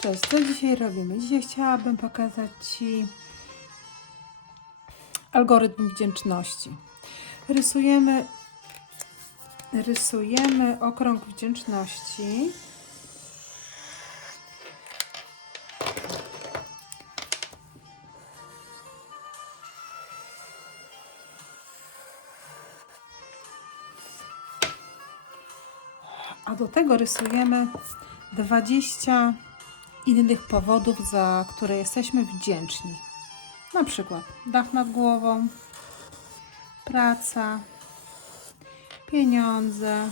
Cześć, co dzisiaj robimy? Dzisiaj chciałabym pokazać Ci algorytm wdzięczności. Rysujemy okrąg wdzięczności. A do tego rysujemy 20 innych powodów, za które jesteśmy wdzięczni. Na przykład dach nad głową, praca, pieniądze,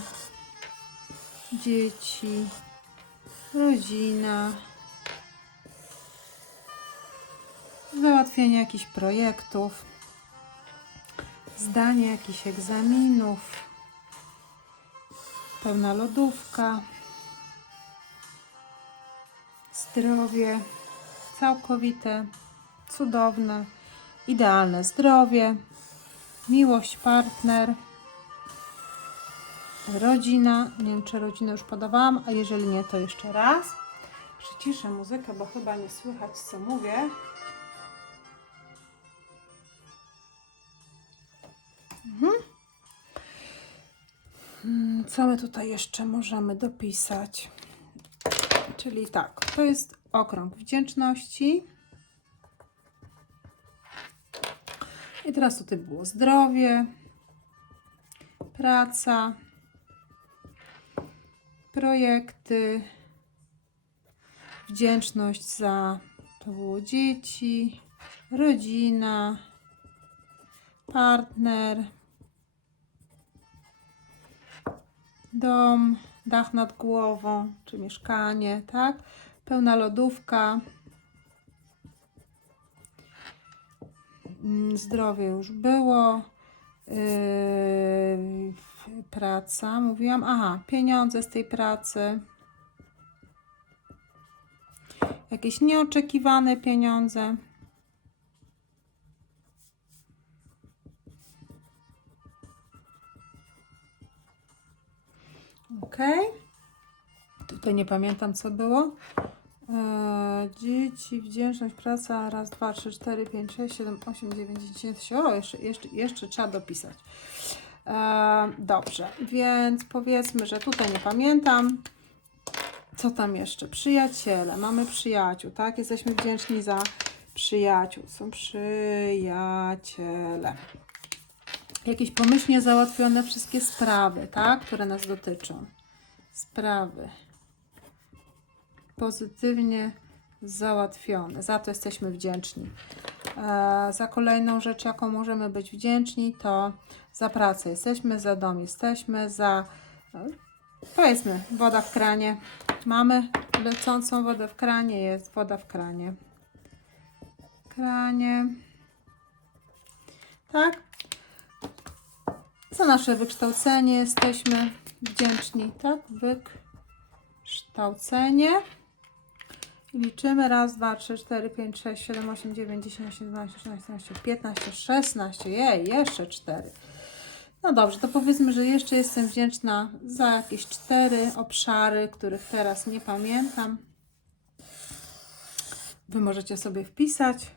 dzieci, rodzina, załatwienie jakichś projektów, zdanie jakichś egzaminów, pełna lodówka, zdrowie, całkowite, cudowne, idealne zdrowie, miłość, partner, rodzina. Nie wiem, czy rodzinę już podawałam, a jeżeli nie, to jeszcze raz. Przyciszę muzykę, bo chyba nie słychać, co mówię. Co my tutaj jeszcze możemy dopisać? Czyli tak, to jest okrąg wdzięczności. I teraz tutaj było zdrowie, praca, projekty, wdzięczność za, to było dzieci, rodzina, partner, dom, dach nad głową, czy mieszkanie, tak? Pełna lodówka, zdrowie już było, praca, mówiłam, aha, pieniądze z tej pracy, jakieś nieoczekiwane pieniądze. Ok. Tutaj nie pamiętam, co było. Dzieci, wdzięczność, praca, raz, dwa, trzy, cztery, pięć, sześć, siedem, osiem, dziewięć, 10. O, jeszcze trzeba dopisać. Dobrze, więc powiedzmy, że tutaj nie pamiętam. Co tam jeszcze? Przyjaciele. Mamy przyjaciół, tak? Jesteśmy wdzięczni za przyjaciół. Są przyjaciele. Jakieś pomyślnie załatwione wszystkie sprawy, tak? Które nas dotyczą. Sprawy pozytywnie załatwione. Za to jesteśmy wdzięczni. Za kolejną rzecz, jaką możemy być wdzięczni, to za pracę jesteśmy, za dom jesteśmy, za, powiedzmy, woda w kranie. Mamy lecącą wodę w kranie, jest woda w kranie. Tak? Za nasze wykształcenie jesteśmy wdzięczni, tak? Wykształcenie. I liczymy raz, dwa, trzy, cztery, pięć, sześć, 7, 8, 9, 10, 11, 12, 13, 15, 16. Jej, jeszcze 4. No dobrze, to powiedzmy, że jeszcze jestem wdzięczna za jakieś 4 obszary, których teraz nie pamiętam. Wy możecie sobie wpisać.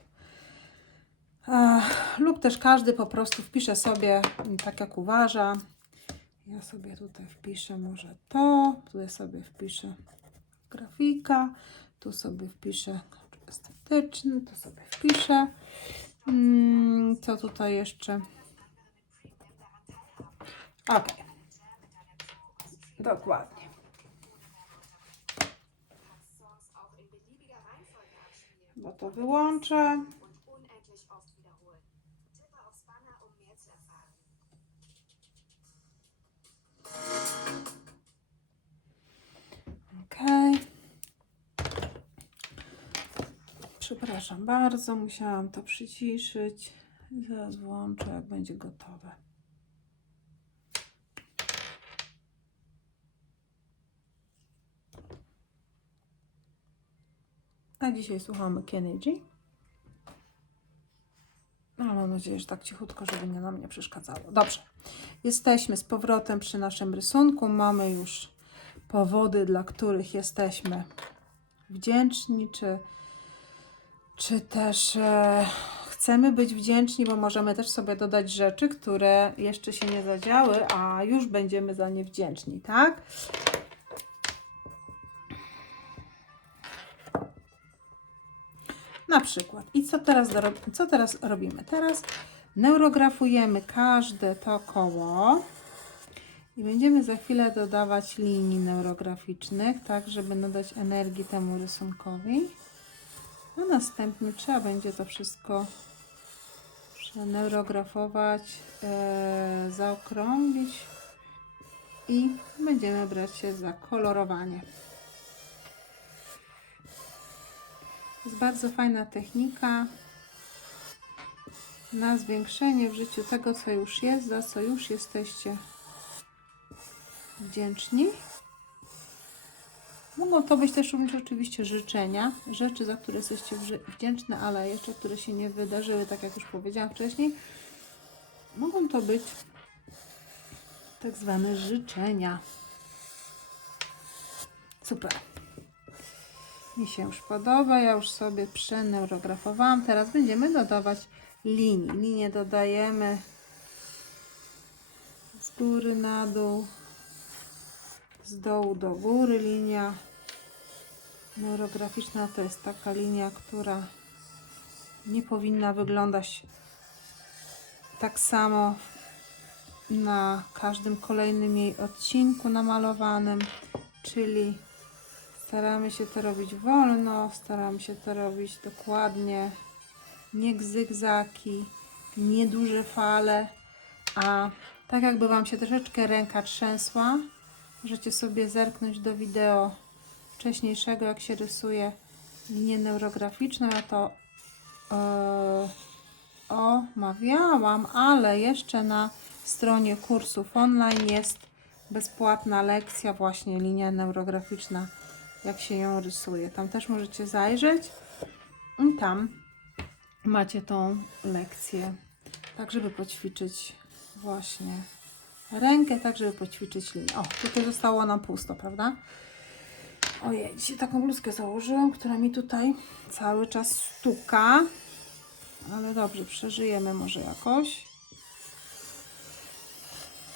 Lub też każdy po prostu wpisze sobie tak, jak uważa. Ja sobie tutaj wpiszę może to, tutaj sobie wpiszę grafika, tu sobie wpiszę estetyczny, tu sobie wpiszę. Co tutaj jeszcze? Ok. Dokładnie. Bo to wyłączę. Ok. Przepraszam bardzo, musiałam to przyciszyć. Zaraz włączę, jak będzie gotowe. A dzisiaj słuchamy Kenny G. No, mam nadzieję, że tak cichutko, żeby nie nam nie przeszkadzało. Dobrze. Jesteśmy z powrotem przy naszym rysunku. Mamy już powody, dla których jesteśmy wdzięczni, czy też chcemy być wdzięczni, bo możemy też sobie dodać rzeczy, które jeszcze się nie zadziały, a już będziemy za nie wdzięczni, tak? Na przykład. I co teraz robimy? Teraz neurografujemy każde to koło i będziemy za chwilę dodawać linii neurograficznych, tak żeby nadać energii temu rysunkowi. A następnie trzeba będzie to wszystko przeneurografować, zaokrąglić i będziemy brać się za kolorowanie. To jest bardzo fajna technika na zwiększenie w życiu tego, co już jest, za co już jesteście wdzięczni. Mogą to być też również oczywiście życzenia, rzeczy, za które jesteście wdzięczne, ale jeszcze które się nie wydarzyły, tak jak już powiedziałam wcześniej. Mogą to być tak zwane życzenia. Super. Mi się już podoba, ja już sobie przeneurografowałam. Teraz będziemy dodawać linii. Linie dodajemy z góry na dół, z dołu do góry linia neurograficzna. To jest taka linia, która nie powinna wyglądać tak samo na każdym kolejnym jej odcinku namalowanym, czyli staramy się to robić wolno, staramy się to robić dokładnie, nie zygzaki, nie duże fale, a tak jakby Wam się troszeczkę ręka trzęsła, możecie sobie zerknąć do wideo wcześniejszego, jak się rysuje linię neurograficzną. Ja to omawiałam, ale jeszcze na stronie kursów online jest bezpłatna lekcja, właśnie linia neurograficzna, jak się ją rysuje. Tam też możecie zajrzeć i tam macie tą lekcję, tak żeby poćwiczyć właśnie rękę, tak żeby poćwiczyć linię. O, tutaj zostało nam pusto, prawda? Ojej, dzisiaj taką bluzkę założyłam, która mi tutaj cały czas stuka. Ale dobrze, przeżyjemy może jakoś.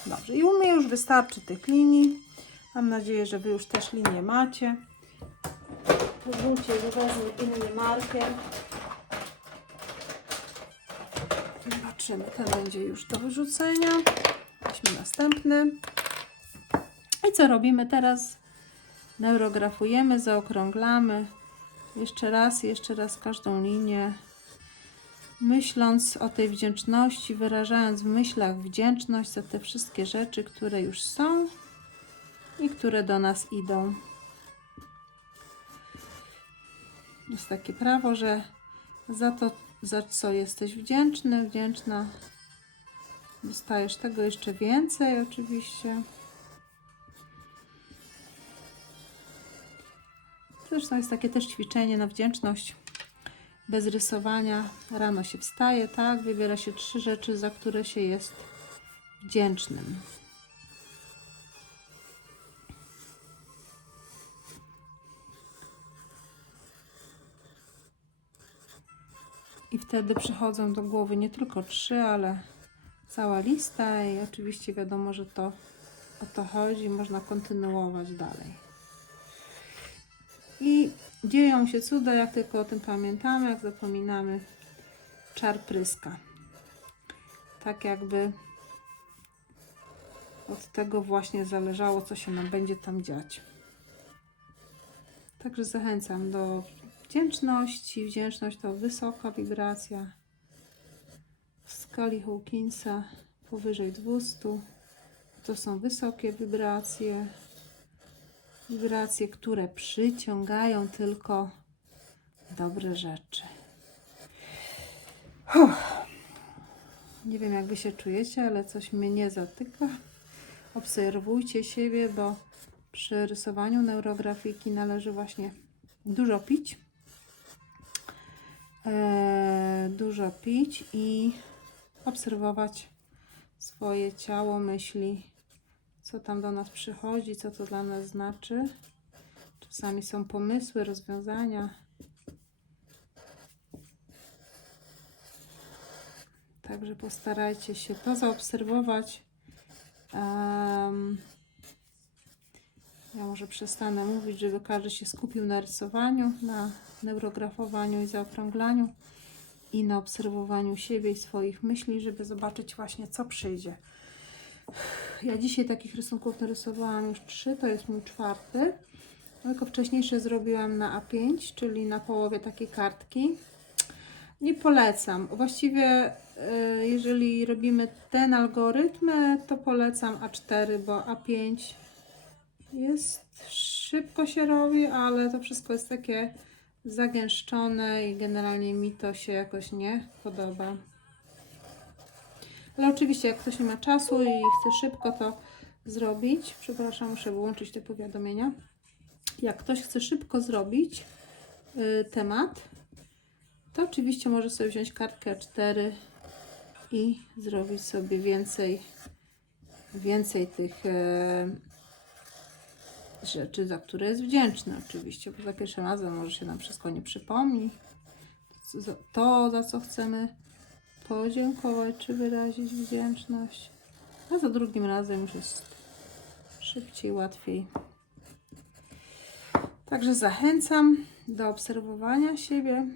Dobrze, i u mnie już wystarczy tych linii. Mam nadzieję, że Wy już też linie macie. Pozwólcie, że wezmę inny marker. Zobaczymy, ten będzie już do wyrzucenia. Weźmy następny. I co robimy teraz? Neurografujemy, zaokrąglamy. Jeszcze raz każdą linię. Myśląc o tej wdzięczności, wyrażając w myślach wdzięczność za te wszystkie rzeczy, które już są i które do nas idą. Jest takie prawo, że za to, za co jesteś wdzięczny, wdzięczna, dostajesz tego jeszcze więcej oczywiście. Zresztą jest takie też ćwiczenie na wdzięczność. Bez rysowania rano się wstaje, tak? Wybiera się 3 rzeczy, za które się jest wdzięcznym. I wtedy przychodzą do głowy nie tylko 3, ale cała lista i oczywiście wiadomo, że to o to chodzi, można kontynuować dalej. I dzieją się cuda, jak tylko o tym pamiętamy, jak zapominamy. Czar pryska. Tak jakby od tego właśnie zależało, co się nam będzie tam dziać. Także zachęcam do wdzięczności. Wdzięczność to wysoka wibracja w skali Hawkinsa powyżej 200. To są wysokie wibracje. Wibracje, które przyciągają tylko dobre rzeczy. Nie wiem, jak Wy się czujecie, ale coś mnie nie zatyka. Obserwujcie siebie, bo przy rysowaniu neurografiki należy właśnie dużo pić. Dużo pić i obserwować swoje ciało, myśli, co tam do nas przychodzi, co to dla nas znaczy. Czasami są pomysły, rozwiązania. Także postarajcie się to zaobserwować. Ja może przestanę mówić, żeby każdy się skupił na rysowaniu, na neurografowaniu i zaokrąglaniu i na obserwowaniu siebie i swoich myśli, żeby zobaczyć właśnie, co przyjdzie. Ja dzisiaj takich rysunków narysowałam już 3, to jest mój 4. Tylko wcześniejsze zrobiłam na A5, czyli na połowie takiej kartki. Nie polecam. Właściwie jeżeli robimy ten algorytm, to polecam A4, bo A5 jest szybko się robi, ale to wszystko jest takie zagęszczone i generalnie mi to się jakoś nie podoba. Ale oczywiście jak ktoś nie ma czasu i chce szybko to zrobić, przepraszam, muszę wyłączyć te powiadomienia. Jak ktoś chce szybko zrobić temat, to oczywiście może sobie wziąć kartkę 4 i zrobić sobie więcej tych rzeczy, za które jest wdzięczny oczywiście, bo za pierwszym razem może się nam wszystko nie przypomni. To, za co chcemy podziękować czy wyrazić wdzięczność, a za drugim razem już jest szybciej, łatwiej. Także zachęcam do obserwowania siebie.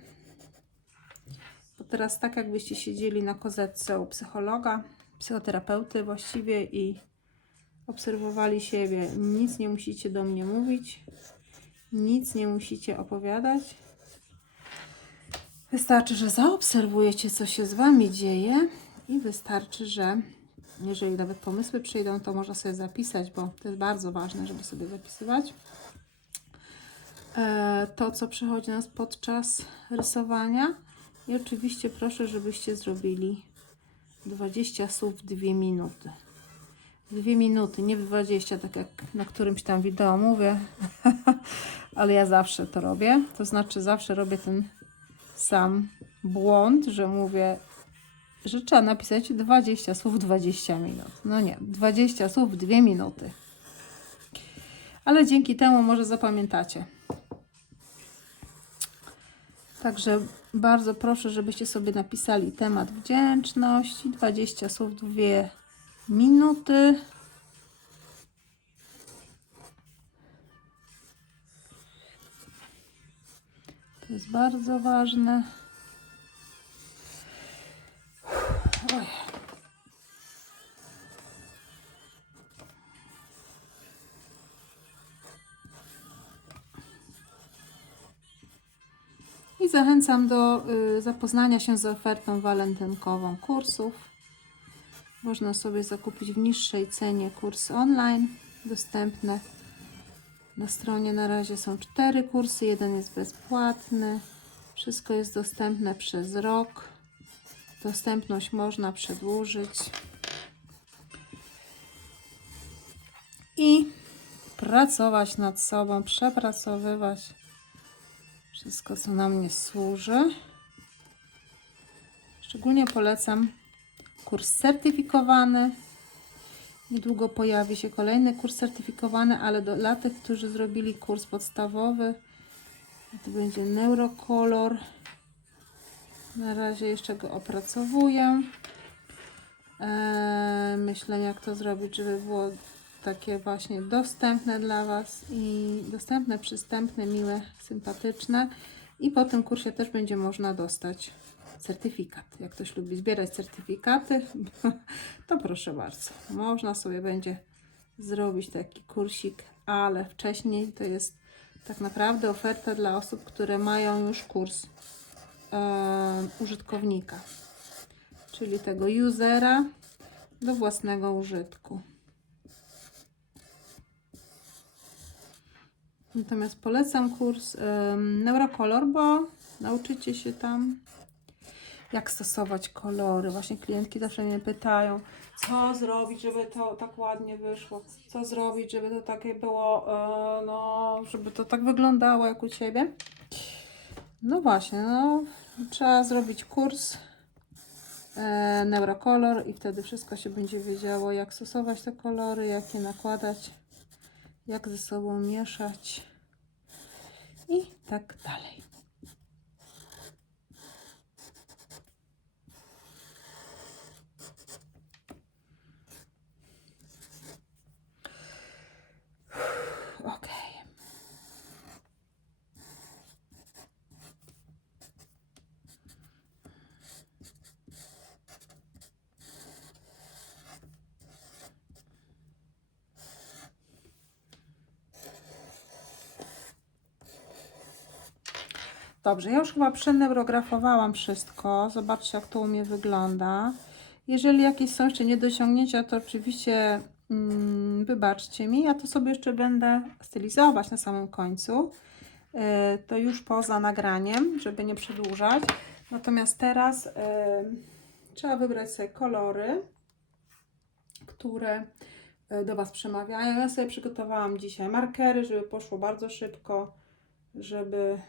Bo teraz tak jakbyście siedzieli na kozetce u psychologa, psychoterapeuty właściwie i obserwowali siebie. Nic nie musicie do mnie mówić, nic nie musicie opowiadać. Wystarczy, że zaobserwujecie, co się z Wami dzieje i wystarczy, że jeżeli nawet pomysły przyjdą, to można sobie zapisać, bo to jest bardzo ważne, żeby sobie zapisywać to, co przychodzi nas podczas rysowania. I oczywiście proszę, żebyście zrobili 20 słów w 2 minuty. 2 minuty, nie w 20, tak jak na którymś tam wideo mówię, ale ja zawsze to robię. To znaczy zawsze robię ten sam błąd, że mówię, że trzeba napisać 20 słów w 20 minut. No nie, 20 słów w 2 minuty. Ale dzięki temu może zapamiętacie. Także bardzo proszę, żebyście sobie napisali temat wdzięczności, 20 słów, 2 minuty. To jest bardzo ważne. Oj. I zachęcam do zapoznania się z ofertą walentynkową kursów. Można sobie zakupić w niższej cenie kursy online dostępne. Na stronie na razie są 4 kursy, jeden jest bezpłatny. Wszystko jest dostępne przez rok. Dostępność można przedłużyć. I pracować nad sobą, przepracowywać wszystko, co nam nie służy. Szczególnie polecam kurs certyfikowany. Niedługo pojawi się kolejny kurs certyfikowany, ale dla tych, którzy zrobili kurs podstawowy, to będzie Neurocolor. Na razie jeszcze go opracowuję. Myślę, jak to zrobić, żeby było takie właśnie dostępne dla Was i dostępne, przystępne, miłe, sympatyczne. I po tym kursie też będzie można dostać certyfikat. Jak ktoś lubi zbierać certyfikaty, to proszę bardzo. Można sobie będzie zrobić taki kursik, ale wcześniej to jest tak naprawdę oferta dla osób, które mają już kurs użytkownika, czyli tego usera do własnego użytku. Natomiast polecam kurs Neurocolor, bo nauczycie się tam, jak stosować kolory. Właśnie klientki zawsze mnie pytają, co zrobić, żeby to tak ładnie wyszło, co zrobić, żeby to takie było, no, żeby to tak wyglądało jak u Ciebie. No właśnie, no, trzeba zrobić kurs Neurocolor i wtedy wszystko się będzie wiedziało, jak stosować te kolory, jak je nakładać, jak ze sobą mieszać. i tak dalej. Ok. Dobrze, ja już chyba przeneurografowałam wszystko. Zobaczcie, jak to u mnie wygląda. Jeżeli jakieś są jeszcze niedociągnięcia, to oczywiście wybaczcie mi. Ja to sobie jeszcze będę stylizować na samym końcu. To już poza nagraniem, żeby nie przedłużać. Natomiast teraz trzeba wybrać sobie kolory, które do Was przemawiają. Ja sobie przygotowałam dzisiaj markery, żeby poszło bardzo szybko, żeby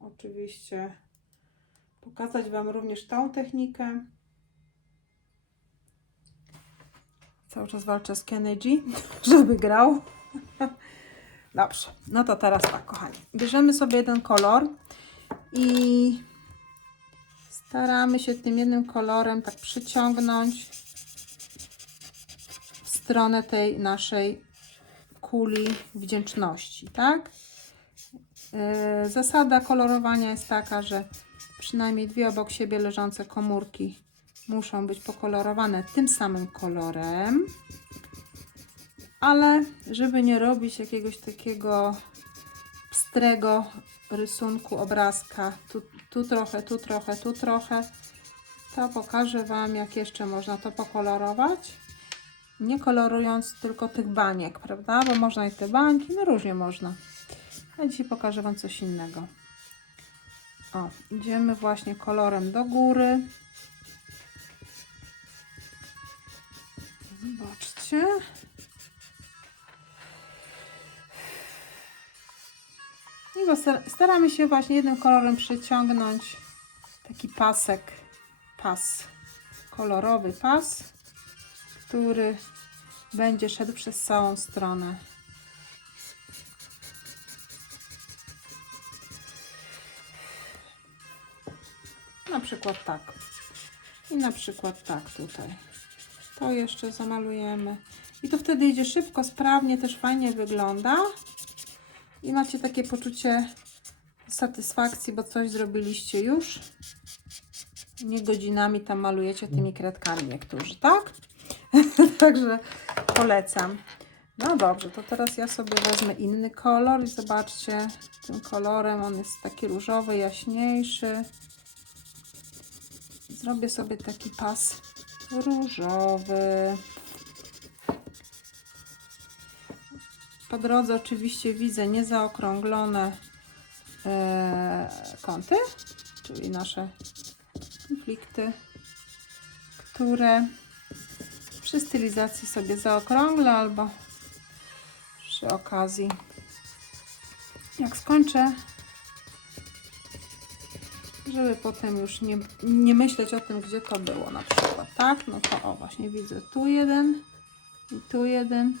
oczywiście pokazać Wam również tą technikę. Cały czas walczę z Kennedy, żeby grał. Dobrze, no to teraz tak, kochani. Bierzemy sobie jeden kolor i staramy się tym jednym kolorem tak przyciągnąć w stronę tej naszej kuli wdzięczności, tak? Zasada kolorowania jest taka, że przynajmniej dwie obok siebie leżące komórki muszą być pokolorowane tym samym kolorem, ale żeby nie robić jakiegoś takiego pstrego rysunku, obrazka, tu trochę, tu trochę, tu trochę, to pokażę Wam, jak jeszcze można to pokolorować, nie kolorując tylko tych baniek, prawda, bo można i te bańki, no różnie można. A dzisiaj pokażę Wam coś innego. O, idziemy właśnie kolorem do góry. Zobaczcie. I go staramy się właśnie jednym kolorem przyciągnąć taki pasek, kolorowy pas, który będzie szedł przez całą stronę. Na przykład tak. I na przykład tak tutaj. To jeszcze zamalujemy. I to wtedy idzie szybko, sprawnie, też fajnie wygląda. I macie takie poczucie satysfakcji, bo coś zrobiliście już. Nie godzinami tam malujecie tymi kredkami niektórzy, tak? Także polecam. No dobrze, to teraz ja sobie wezmę inny kolor i zobaczcie, tym kolorem on jest taki różowy, jaśniejszy. Zrobię sobie taki pas różowy. Po drodze oczywiście widzę niezaokrąglone kąty, czyli nasze konflikty, które przy stylizacji sobie zaokrąglę albo przy okazji, jak skończę, żeby potem już nie myśleć o tym, gdzie to było na przykład, tak? No to o, właśnie widzę tu jeden i tu jeden.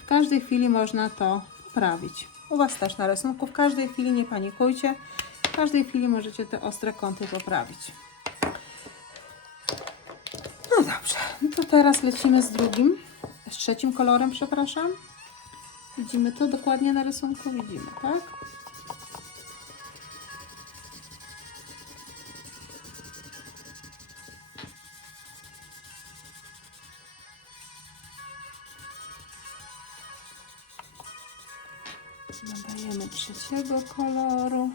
W każdej chwili można to poprawić. U Was też na rysunku, w każdej chwili nie panikujcie. W każdej chwili możecie te ostre kąty poprawić. No dobrze, no to teraz lecimy z trzecim kolorem, przepraszam. Widzimy to dokładnie na rysunku? Widzimy, tak? Dodajemy trzeciego koloru.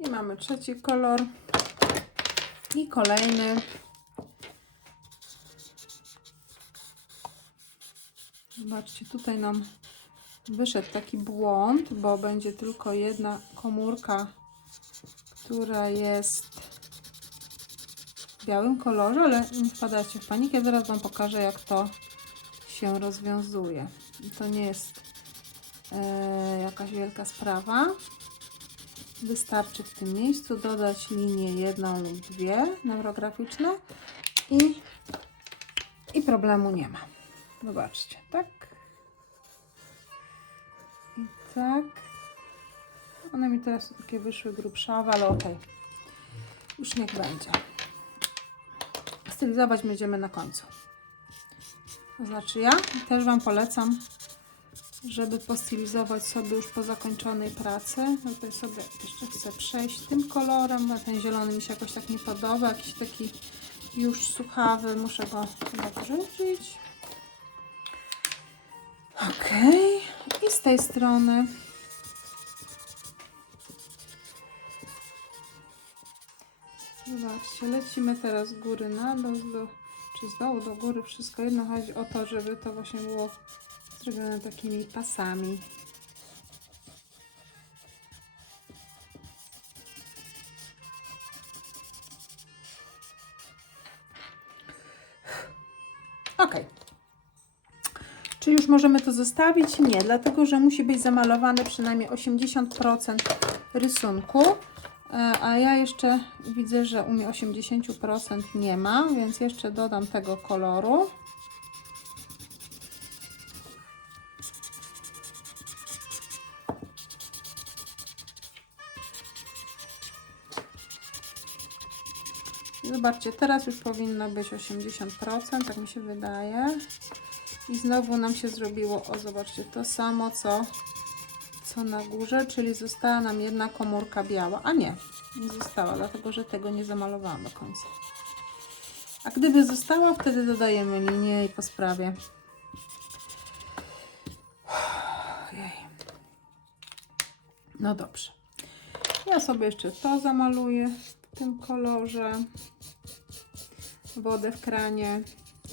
I mamy trzeci kolor i kolejny. Zobaczcie, tutaj nam wyszedł taki błąd, bo będzie tylko jedna komórka, która jest w białym kolorze, ale nie wpadajcie w panikę, zaraz Wam pokażę, jak to się rozwiązuje. To nie jest jakaś wielka sprawa. Wystarczy w tym miejscu dodać linię jedną lub dwie neurograficzne i problemu nie ma. Zobaczcie, tak i tak. One mi teraz takie wyszły grubszawe, ale ok. Już niech będzie. Stylizować będziemy na końcu. To znaczy ja też Wam polecam, żeby postylizować sobie już po zakończonej pracy. Tutaj sobie jeszcze chcę przejść tym kolorem, bo ten zielony mi się jakoś tak nie podoba. Jakiś taki już suchawy, muszę go chyba wrzucić. Ok. I z tej strony zobaczcie, lecimy teraz z góry na dół, czy z dołu do góry, wszystko jedno. Chodzi o to, żeby to właśnie było zrobione takimi pasami. Ok. Czy już możemy to zostawić? Nie, dlatego że musi być zamalowane przynajmniej 80% rysunku. A ja jeszcze widzę, że u mnie 80% nie ma, więc jeszcze dodam tego koloru. Zobaczcie, teraz już powinno być 80%, tak mi się wydaje. I znowu nam się zrobiło, o zobaczcie, to samo co na górze, czyli została nam jedna komórka biała. A nie została, dlatego że tego nie zamalowałam do końca. A gdyby została, wtedy dodajemy linię i po sprawie. Ojej. No dobrze. Ja sobie jeszcze to zamaluję w tym kolorze. Wodę w kranie.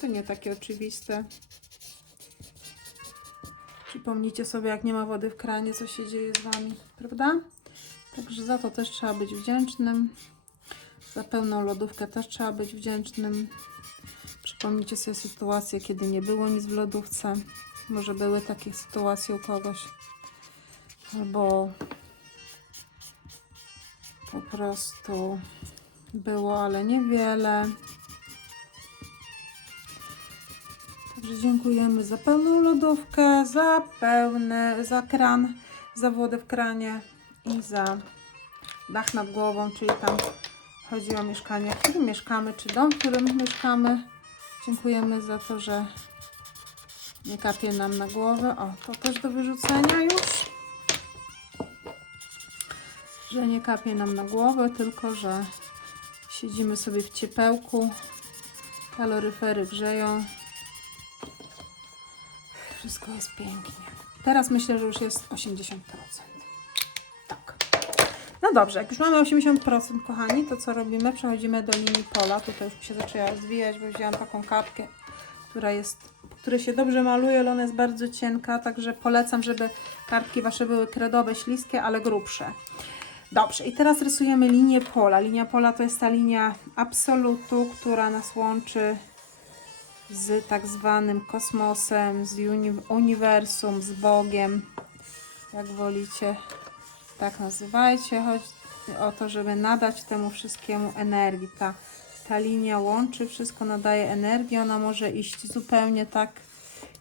To nie takie oczywiste. Przypomnijcie sobie, jak nie ma wody w kranie, co się dzieje z Wami, prawda? Także za to też trzeba być wdzięcznym. Za pełną lodówkę też trzeba być wdzięcznym. Przypomnijcie sobie sytuację, kiedy nie było nic w lodówce. Może były takie sytuacje u kogoś. Albo po prostu było, ale niewiele. Także dziękujemy za pełną lodówkę, za kran, za wodę w kranie i za dach nad głową, czyli tam chodzi o mieszkanie, w którym mieszkamy, czy dom, w którym mieszkamy. Dziękujemy za to, że nie kapie nam na głowę. O, to też do wyrzucenia już. Że nie kapie nam na głowę, tylko że siedzimy sobie w ciepełku, kaloryfery grzeją. Wszystko jest pięknie. Teraz myślę, że już jest 80%. Tak. No dobrze, jak już mamy 80%, kochani, to co robimy? Przechodzimy do linii pola. Tutaj już mi się zaczęła zwijać, bo wzięłam taką kartkę, która się dobrze maluje, ale ona jest bardzo cienka, także polecam, żeby kartki Wasze były kredowe, śliskie, ale grubsze. Dobrze, i teraz rysujemy linię pola. Linia pola to jest ta linia absolutu, która nas łączy z tak zwanym kosmosem, z uniwersum, z Bogiem, jak wolicie, tak nazywajcie. Chodzi o to, żeby nadać temu wszystkiemu energii. Ta linia łączy wszystko, nadaje energię. Ona może iść zupełnie tak,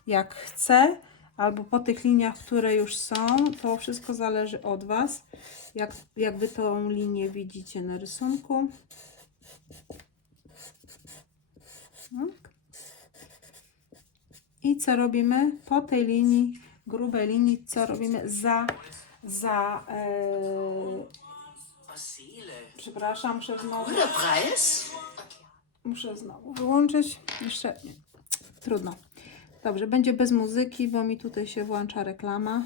jak chce, albo po tych liniach, które już są. To wszystko zależy od Was, jak Wy tą linię widzicie na rysunku. I co robimy? Po tej linii, grubej linii, co robimy? Przepraszam, muszę znowu wyłączyć. Jeszcze nie. Trudno. Dobrze, będzie bez muzyki, bo mi tutaj się włącza reklama.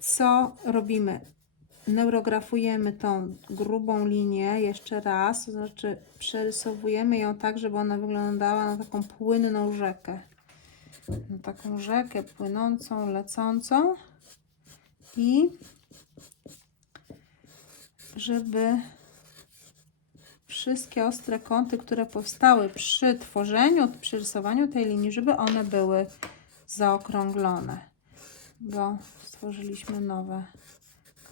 Co robimy? Neurografujemy tą grubą linię jeszcze raz, to znaczy przerysowujemy ją tak, żeby ona wyglądała na taką płynną rzekę. na taką rzekę płynącą, lecącą i żeby wszystkie ostre kąty, które powstały przy tworzeniu, przy rysowaniu tej linii, żeby one były zaokrąglone, bo stworzyliśmy nowe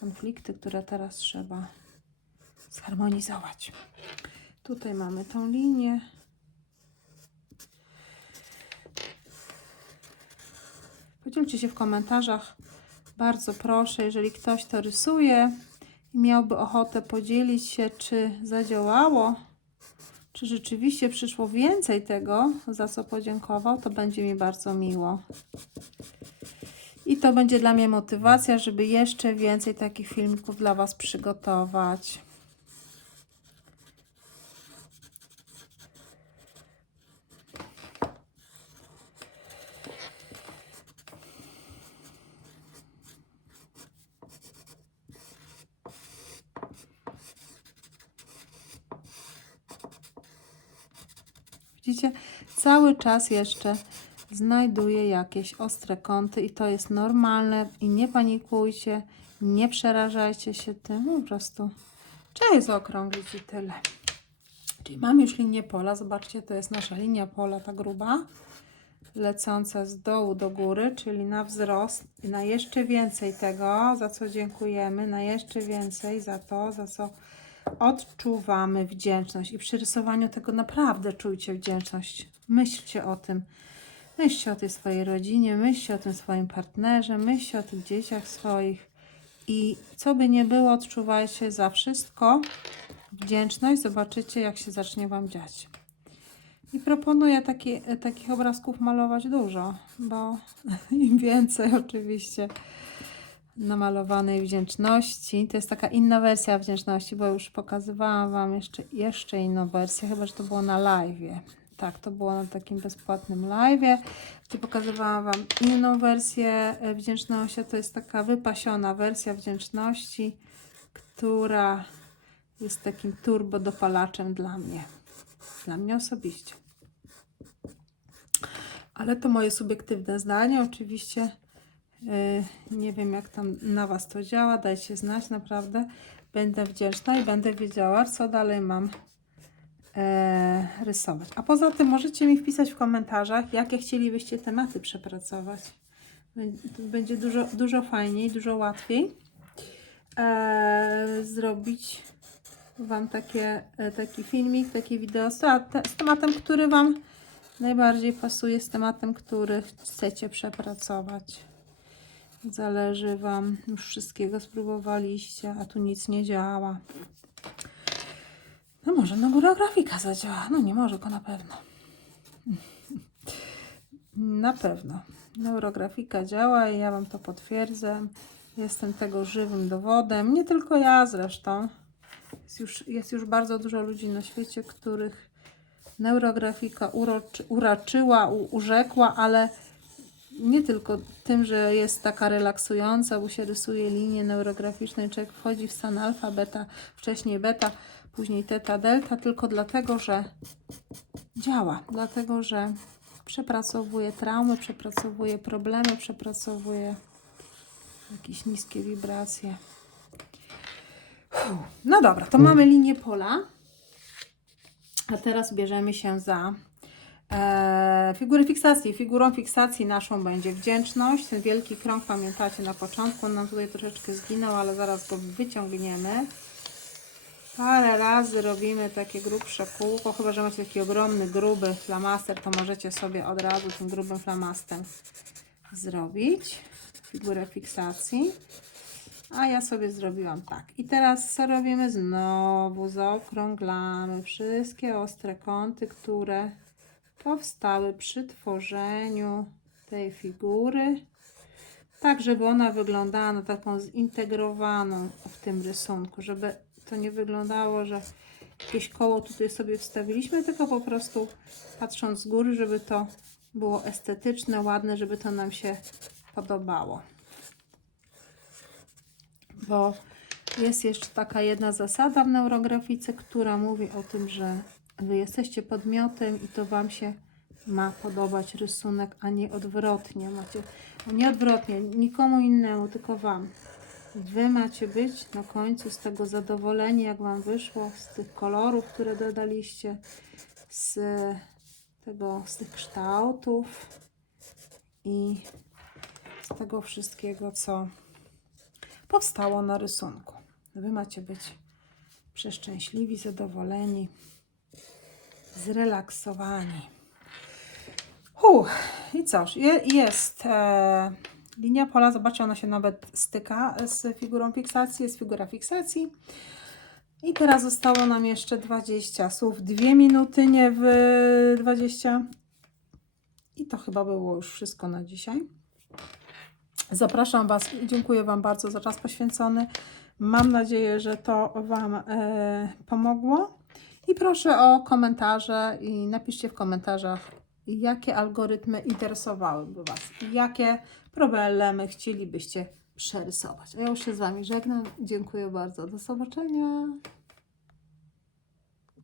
konflikty, które teraz trzeba zharmonizować. Tutaj mamy tą linię. Podzielcie się w komentarzach, bardzo proszę, jeżeli ktoś to rysuje i miałby ochotę podzielić się, czy zadziałało, czy rzeczywiście przyszło więcej tego, za co podziękował, to będzie mi bardzo miło. I to będzie dla mnie motywacja, żeby jeszcze więcej takich filmików dla Was przygotować. Widzicie, cały czas jeszcze znajduję jakieś ostre kąty i to jest normalne i nie panikujcie, nie przerażajcie się tym, po prostu trzeba je zaokrąglić i tyle. Czyli mam już linię pola, zobaczcie, to jest nasza linia pola, ta gruba, lecąca z dołu do góry, czyli na wzrost i na jeszcze więcej tego, za co dziękujemy, na jeszcze więcej za to, za co odczuwamy wdzięczność i przy rysowaniu tego naprawdę czujcie wdzięczność. Myślcie o tym. Myślcie o tej swojej rodzinie, myślcie o tym swoim partnerze, myślcie o tych dzieciach swoich i co by nie było, odczuwajcie za wszystko wdzięczność. Zobaczycie, jak się zacznie Wam dziać. I proponuję takich obrazków malować dużo, bo im więcej oczywiście namalowanej wdzięczności. To jest taka inna wersja wdzięczności, bo już pokazywałam Wam jeszcze inną wersję, chyba że to było na live'ie. Tak, to było na takim bezpłatnym live'ie, gdzie pokazywałam Wam inną wersję wdzięczności. To jest taka wypasiona wersja wdzięczności, która jest takim turbo dopalaczem dla mnie osobiście. Ale to moje subiektywne zdanie, oczywiście. Nie wiem, jak tam na Was to działa, dajcie znać, naprawdę będę wdzięczna i będę wiedziała, co dalej mam rysować. A poza tym możecie mi wpisać w komentarzach, jakie chcielibyście tematy przepracować. Będzie dużo fajniej, dużo łatwiej zrobić Wam taki filmik, takie wideo z tematem, który Wam najbardziej pasuje, z tematem, który chcecie przepracować. Zależy Wam, już wszystkiego spróbowaliście, a tu nic nie działa. No może neurografika zadziała. No nie może, go na pewno. Na pewno. Neurografika działa i ja Wam to potwierdzę. Jestem tego żywym dowodem. Nie tylko ja zresztą. Jest już bardzo dużo ludzi na świecie, których neurografika uraczyła, urzekła, ale nie tylko tym, że jest taka relaksująca, bo się rysuje linie neurograficzne, człowiek wchodzi w stan alfa, beta, wcześniej beta, później teta, delta, tylko dlatego, że działa, dlatego, że przepracowuje traumy, przepracowuje problemy, przepracowuje jakieś niskie wibracje. No dobra, to mamy linię pola, a teraz bierzemy się za figury fiksacji. Figurą fiksacji naszą będzie wdzięczność. Ten wielki krąg, pamiętacie, na początku on nam tutaj troszeczkę zginął, ale zaraz go wyciągniemy. Parę razy robimy takie grubsze kółko, chyba że macie taki ogromny, gruby flamaster, to możecie sobie od razu tym grubym flamastem zrobić figurę fiksacji. A ja sobie zrobiłam tak. I teraz co robimy? Znowu zaokrąglamy wszystkie ostre kąty, które powstały przy tworzeniu tej figury, tak żeby ona wyglądała na taką zintegrowaną w tym rysunku, żeby to nie wyglądało, że jakieś koło tutaj sobie wstawiliśmy, tylko po prostu patrząc z góry, żeby to było estetyczne, ładne, żeby to nam się podobało. Bo jest jeszcze taka jedna zasada w neurografice, która mówi o tym, że Wy jesteście podmiotem i to Wam się ma podobać rysunek, a nie odwrotnie. Nie odwrotnie, nikomu innemu, tylko Wam. Wy macie być na końcu z tego zadowoleni, jak Wam wyszło, z tych kolorów, które dodaliście, z tych kształtów i z tego wszystkiego, co powstało na rysunku. Wy macie być przeszczęśliwi, zadowoleni, zrelaksowani. I cóż, jest linia pola, zobaczcie, ona się nawet styka z figurą fiksacji, jest figura fiksacji. I teraz zostało nam jeszcze 20 słów, 2 minuty, nie w 20. I to chyba było już wszystko na dzisiaj. Zapraszam Was i dziękuję Wam bardzo za czas poświęcony. Mam nadzieję, że to Wam pomogło. I proszę o komentarze i napiszcie w komentarzach, jakie algorytmy interesowałyby Was, jakie problemy chcielibyście przerysować. A ja już się z Wami żegnam. Dziękuję bardzo. Do zobaczenia.